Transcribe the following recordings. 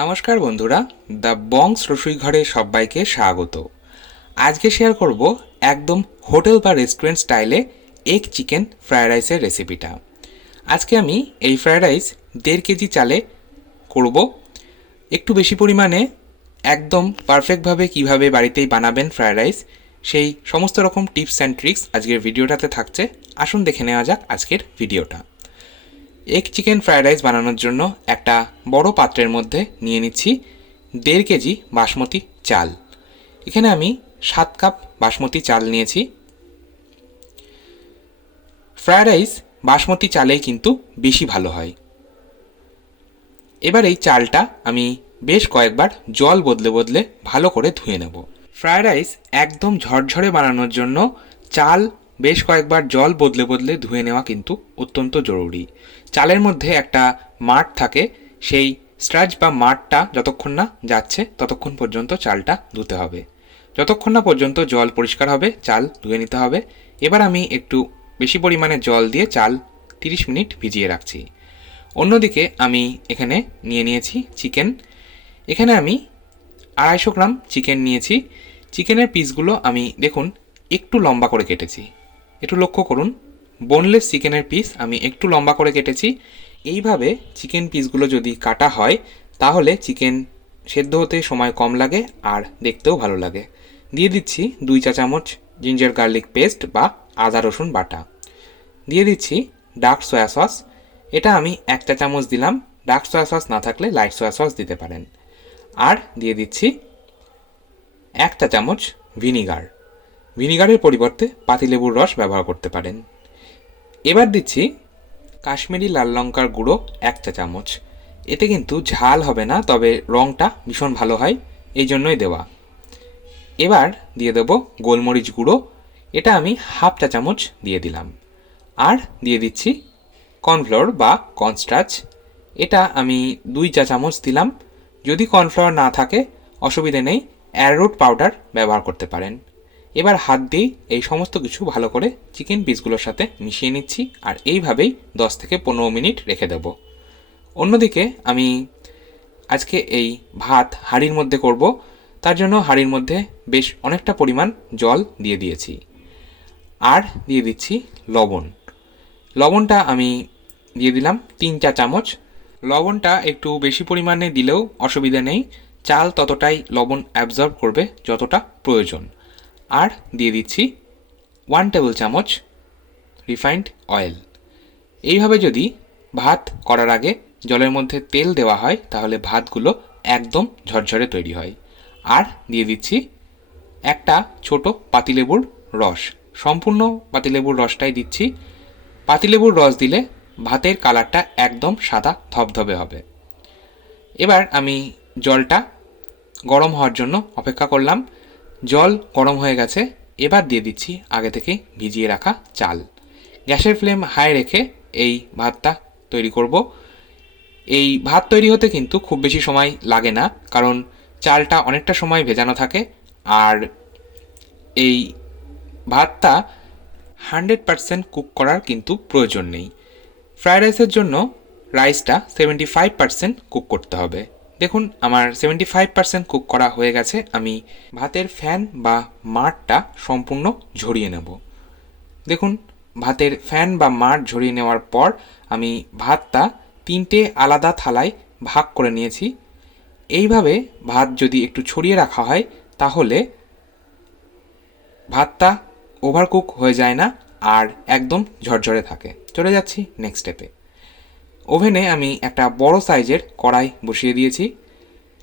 নমস্কার বন্ধুরা, দ্য বংস রসুই ঘরে সবাইকে স্বাগত। আজকে শেয়ার করব একদম হোটেল বা রেস্টুরেন্ট স্টাইলে এগ চিকেন ফ্রায়েড রাইসের রেসিপিটা। আজকে আমি এই ফ্রায়েড রাইস 1.5 কেজি চালে করব। একটু বেশি পরিমাণে একদম পারফেক্টভাবে কিভাবে বাড়িতেই বানাবেন ফ্রায়েড রাইস, সেই সমস্ত রকম টিপস অ্যান্ড ট্রিক্স আজকের ভিডিওটাতে থাকছে। আসুন দেখে নেওয়া যাক আজকের ভিডিওটা। এগ চিকেন ফ্রায়েড রাইস বানানোর জন্য একটা বড় পাত্রের মধ্যে নিয়ে নিচ্ছি 1.5 কেজি বাসমতি চাল। এখানে আমি 7 কাপ বাসমতি চাল নিয়েছি। ফ্রায়েড রাইস বাসমতি চালেই কিন্তু বেশি ভালো হয়। এবার এই চালটা আমি বেশ কয়েকবার জল বদলে বদলে ভালো করে ধুয়ে নেব। ফ্রায়েড রাইস একদম ঝরঝরে বানানোর জন্য চাল বেশ কয়েকবার জল বদলে বদলে ধুয়ে নেওয়া কিন্তু অত্যন্ত জরুরি। চালের মধ্যে একটা মাড় থাকে, সেই স্ট্রাচ বা মাড়টা যতক্ষণ না যাচ্ছে ততক্ষণ পর্যন্ত চালটা ধুতে হবে। যতক্ষণ না পর্যন্ত জল পরিষ্কার হবে চাল ধুয়ে নিতে হবে। এবার আমি একটু বেশি পরিমাণে জল দিয়ে চাল 30 মিনিট ভিজিয়ে রাখছি। অন্যদিকে আমি এখানে নিয়ে নিয়েছি চিকেন। এখানে আমি 250 গ্রাম চিকেন নিয়েছি। চিকেনের পিসগুলো আমি দেখুন একটু লম্বা করে কেটেছি, একটু লক্ষ্য করুন। বোনলেস চিকেনের পিস আমি একটু লম্বা করে কেটেছি। এইভাবে চিকেন পিসগুলো যদি কাটা হয় তাহলে চিকেন সেদ্ধ হতে সময় কম লাগে আর দেখতেও ভালো লাগে। দিয়ে দিচ্ছি 2 চা চামচ জিঞ্জার গার্লিক পেস্ট বা আদা রসুন বাটা। দিয়ে দিচ্ছি ডার্ক সয়া সস। এটা আমি 1 চা চামচ দিলাম। ডার্ক সয়া সস না থাকলে লাইট সয়া সস দিতে পারেন। আর দিয়ে দিচ্ছি 1 চা চামচ ভিনিগার। ভিনিগারের পরিবর্তে পাতিলেবুর রস ব্যবহার করতে পারেন। এবার দিচ্ছি কাশ্মীরি লাল লঙ্কার গুঁড়ো 1 চা চামচ। এতে কিন্তু ঝাল হবে না, তবে রঙটা ভীষণ ভালো হয়, এই জন্যই দেওয়া। এবার দিয়ে দেব গোলমরিচ গুঁড়ো। এটা আমি 1/2 চা চামচ দিয়ে দিলাম। আর দিয়ে দিচ্ছি কর্নফ্লাওয়ার বা কর্নস্টার্চ। এটা আমি 2 চা চামচ দিলাম। যদি কর্নফ্লাওয়ার না থাকে অসুবিধে নেই, অ্যারারুট পাউডার ব্যবহার করতে পারেন। এবার হাত দিয়ে এই সমস্ত কিছু ভালো করে চিকেন পিসগুলোর সাথে মিশিয়ে নিচ্ছি আর এইভাবেই 10 থেকে 15 মিনিট রেখে দেব। অন্যদিকে আমি আজকে এই ভাত হাঁড়ির মধ্যে করব, তার জন্য হাঁড়ির মধ্যে বেশ অনেকটা পরিমাণ জল দিয়ে দিয়েছি। আর দিয়ে দিচ্ছি লবণ। লবণটা আমি দিয়ে দিলাম 3 চা চামচ। লবণটা একটু বেশি পরিমাণে দিলেও অসুবিধা নেই, চাল ততটাই লবণ অ্যাবজর্ব করবে যতটা প্রয়োজন। আর দিয়ে দিচ্ছি 1 টেবিল চামচ রিফাইন্ড অয়েল। এইভাবে যদি ভাত করার আগে জলের মধ্যে তেল দেওয়া হয় তাহলে ভাতগুলো একদম ঝরঝরে তৈরি হয়। আর দিয়ে দিচ্ছি একটা ছোট পাতিলেবুর রস। সম্পূর্ণ পাতিলেবুর রসটাই দিচ্ছি। পাতিলেবুর রস দিলে ভাতের কালারটা একদম সাদা ধবধবে হবে। এবার আমি জলটা গরম হওয়ার জন্য অপেক্ষা করলাম। জল গরম হয়ে গেছে। এবার দিয়ে দিচ্ছি আগে থেকে ভিজিয়ে রাখা চাল। গ্যাসের ফ্লেম হাই রেখে এই ভাতটা তৈরি করব। এই ভাত তৈরি হতে কিন্তু খুব বেশি সময় লাগে না, কারণ চালটা অনেকটা সময় ভেজানো থাকে। আর এই ভাতটা 100% কুক করার কিন্তু প্রয়োজন নেই। ফ্রায়েড রাইসের জন্য রাইসটা 75% কুক করতে হবে। দেখুন আমার 75% কুক করা হয়ে গেছে। আমি ভাতের ফ্যান বা মাড়টা সম্পূর্ণ ঝরিয়ে নেব। দেখুন ভাতের ফ্যান বা মাড় ঝরিয়ে নেওয়ার পর আমি ভাতটা 3টে আলাদা থালায় ভাগ করে নিয়েছি। এইভাবে ভাত যদি একটু ছড়িয়ে রাখা হয় তাহলে ভাতটা ওভারকুক হয়ে যায় না আর একদম ঝরঝরে থাকে। চলে যাচ্ছি নেক্সট স্টেপে। ওভেনে আমি একটা বড় সাইজের কড়াই বসিয়ে দিয়েছি।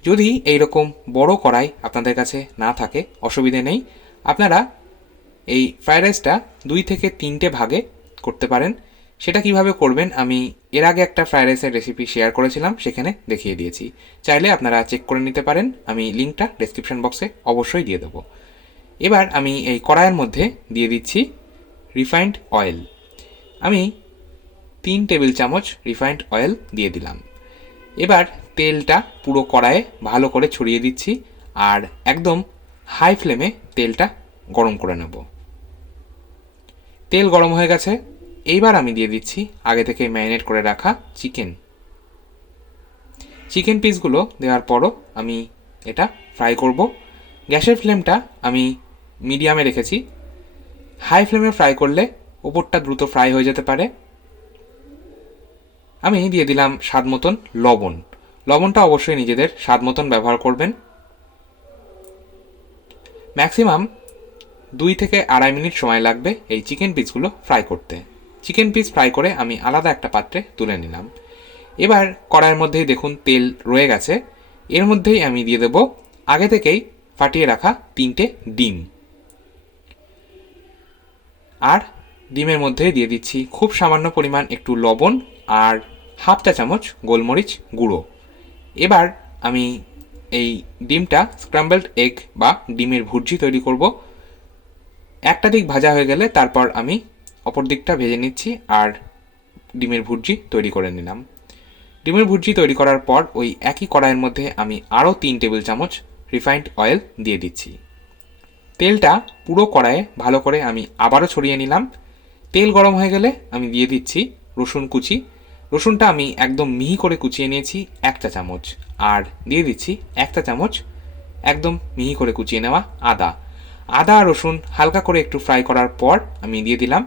যদি এইরকম বড় কড়াই আপনাদের কাছে না থাকে অসুবিধে নেই, আপনারা এই ফ্রায়েড রাইসটা 2 থেকে 3টে ভাগে করতে পারেন। সেটা কিভাবে করবেন আমি এর আগে একটা ফ্রায়েড রাইসের রেসিপি শেয়ার করেছিলাম, সেখানে দেখিয়ে দিয়েছি। চাইলে আপনারা চেক করে নিতে পারেন, আমি লিঙ্কটা ডেসক্রিপশন বক্সে অবশ্যই দিয়ে দেবো। এবার আমি এই কড়াইয়ের মধ্যে দিয়ে দিচ্ছি রিফাইন্ড অয়েল। আমি 3 টেবিল চামচ রিফাইন্ড অয়েল দিয়ে দিলাম। এবার তেলটা পুরো কড়াইয়ে ভালো করে ছড়িয়ে দিচ্ছি আর একদম হাই ফ্লেমে তেলটা গরম করে নেব। তেল গরম হয়ে গেছে। এইবার আমি দিয়ে দিচ্ছি আগে থেকে ম্যারিনেট করে রাখা চিকেন। চিকেন পিসগুলো দেওয়ার পরও আমি এটা ফ্রাই করব। গ্যাসের ফ্লেমটা আমি মিডিয়ামে রেখেছি। হাই ফ্লেমে ফ্রাই করলে ওপরটা দ্রুত ফ্রাই হয়ে যেতে পারে। আমি দিয়ে দিলাম স্বাদ মতন লবণ। লবণটা অবশ্যই নিজেদের স্বাদ মতন ব্যবহার করবেন। ম্যাক্সিমাম 2 থেকে 2.5 মিনিট সময় লাগবে এই চিকেন পিসগুলো ফ্রাই করতে। চিকেন পিস ফ্রাই করে আমি আলাদা একটা পাত্রে তুলে নিলাম। এবার কড়াইয়ের মধ্যেই দেখুন তেল রয়ে গেছে। এর মধ্যেই আমি দিয়ে দেব আগে থেকেই ফাটিয়ে রাখা 3টে ডিম। আর ডিমের মধ্যে দিয়ে দিচ্ছি খুব সামান্য পরিমাণ একটু লবণ আর হাফ চা চামচ গোলমরিচ গুঁড়ো। এবার আমি এই ডিমটা স্ক্র্যাম্বলড এগ বা ডিমের ভুর্জি তৈরি করব। একটা দিক ভাজা হয়ে গেলে তারপর আমি অপর দিকটা ভেজে নিচ্ছি আর ডিমের ভুর্জি তৈরি করে নিলাম। ডিমের ভুর্জি তৈরি করার পর ওই একই কড়াইয়ের মধ্যে আমি আরও 3 টেবিল চামচ রিফাইন্ড অয়েল দিয়ে দিচ্ছি। তেলটা পুরো কড়াইয়ে ভালো করে আমি আবারও ছড়িয়ে নিলাম। তেল গরম হয়ে গেলে আমি দিয়ে দিচ্ছি রসুন কুচি। রসুনটা আমি একদম মিহি করে কুচিয়ে নিয়েছি 1 চা চামচ। আর দিয়ে দিচ্ছি 1 চা চামচ একদম মিহি করে কুচিয়ে নেওয়া আদা। আদা আর রসুন হালকা করে একটু ফ্রাই করার পর আমি দিয়ে দিলাম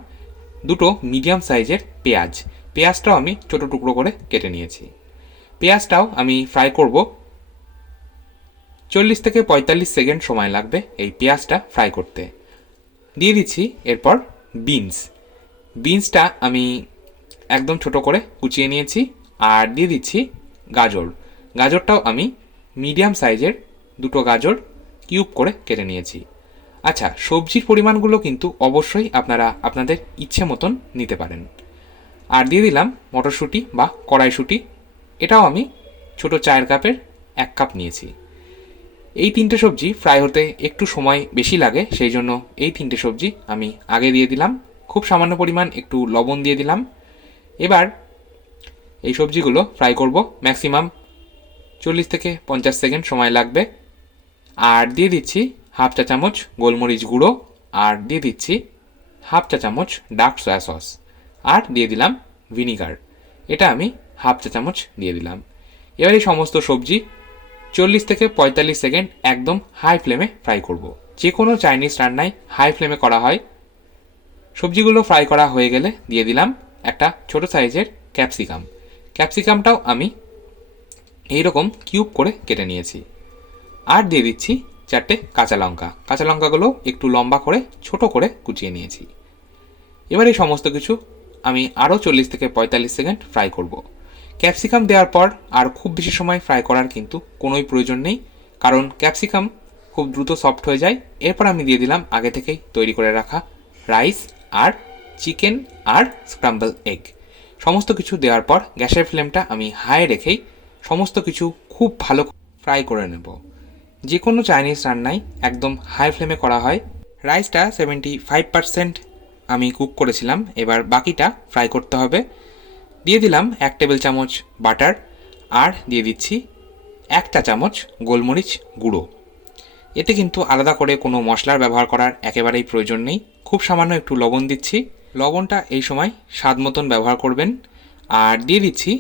2টো মিডিয়াম সাইজের পেঁয়াজ। পেঁয়াজটাও আমি ছোটো টুকরো করে কেটে নিয়েছি। পেঁয়াজটাও আমি ফ্রাই করব। 40 থেকে 45 সেকেন্ড সময় লাগবে এই পেঁয়াজটা ফ্রাই করতে। দিয়ে দিচ্ছি এরপর বিনস। বিনসটা আমি একদম ছোট করে কুচিয়ে নিয়েছি। আর দিয়ে দিচ্ছি গাজর। গাজরটাও আমি মিডিয়াম সাইজের 2টো গাজর কিউব করে কেটে নিয়েছি। আচ্ছা, সবজির পরিমাণগুলো কিন্তু অবশ্যই আপনারা আপনাদের ইচ্ছে মতন নিতে পারেন। আর দিয়ে দিলাম মটরশুঁটি বা কড়াইশুঁটি। এটাও আমি ছোটো চায়ের কাপের 1 কাপ নিয়েছি। এই 3টে সবজি ফ্রাই হতে একটু সময় বেশি লাগে, সেই জন্য এই 3টে সবজি আমি আগে দিয়ে দিলাম। খুব সামান্য পরিমাণ একটু লবণ দিয়ে দিলাম। এবার এই সবজিগুলো ফ্রাই করব। ম্যাক্সিমাম 40 থেকে 50 সেকেন্ড সময় লাগবে। আর দিয়ে দিচ্ছি হাফ চা চামচ গোলমরিচ গুঁড়ো। আর দিয়ে দিচ্ছি হাফ চা চামচ ডার্ক সয়া সস। আর দিয়ে দিলাম ভিনিগার। এটা আমি হাফ চা চামচ দিয়ে দিলাম। এবার এই সমস্ত সবজি 40 থেকে 45 সেকেন্ড একদম হাই ফ্লেমে ফ্রাই করব। যে কোনো চাইনিজ রান্নায় হাই ফ্লেমে করা হয়। সবজিগুলো ফ্রাই করা হয়ে গেলে দিয়ে দিলাম একটা ছোট সাইজের ক্যাপসিকাম। ক্যাপসিকামটাও আমি এইরকম কিউব করে কেটে নিয়েছি। আর দিয়ে দিচ্ছি 4টে কাঁচা লঙ্কা। কাঁচা লঙ্কাগুলো একটু লম্বা করে ছোট করে কুচিয়ে নিয়েছি। এবার এই সমস্ত কিছু আমি আরও 40 থেকে 45 সেকেন্ড ফ্রাই করব। ক্যাপসিকাম দেওয়ার পর আর খুব বেশি সময় ফ্রাই করার কিন্তু কোনোই প্রয়োজন নেই, কারণ ক্যাপসিকাম খুব দ্রুত সফট হয়ে যায়। এরপর আমি দিয়ে দিলাম আগে থেকেই তৈরি করে রাখা রাইস আর চিকেন আর স্ক্রাম্বল এগ। সমস্ত কিছু দেওয়ার পর গ্যাসের ফ্লেমটা আমি হাই রেখেই সমস্ত কিছু খুব ভালো ফ্রাই করে নেব। যে কোনো চাইনিজ রান্নায় একদম হাই ফ্লেমে করা হয়। রাইসটা 75% আমি কুক করেছিলাম, এবার বাকিটা ফ্রাই করতে হবে। দিয়ে দিলাম 1 টেবিল চামচ বাটার। আর দিয়ে দিচ্ছি 1 চা চামচ গোলমরিচ গুঁড়ো। এতে কিন্তু আলাদা করে কোনো মশলার ব্যবহার করার একেবারেই প্রয়োজন নেই। খুব সামান্য একটু লবণ দিচ্ছি। লবণটা এই সময় স্বাদ মতন ব্যবহার করবেন। আর দিয়ে দিচ্ছি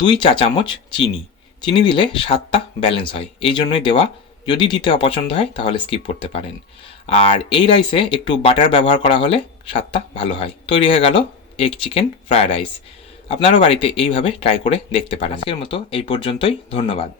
2 চা চামচ চিনি। চিনি দিলে স্বাদটা ব্যালেন্স হয়, এই জন্যই দেওয়া। যদি দিতে অপছন্দ হয় তাহলে স্কিপ করতে পারেন। আর এই রাইসে একটু বাটার ব্যবহার করা হলে স্বাদটা ভালো হয়। তৈরি হয়ে গেল এগ চিকেন ফ্রায়েড রাইস। আপনারাও বাড়িতে এইভাবে ট্রাই করে দেখতে পারেন। আজকের মতো এই পর্যন্তই। ধন্যবাদ।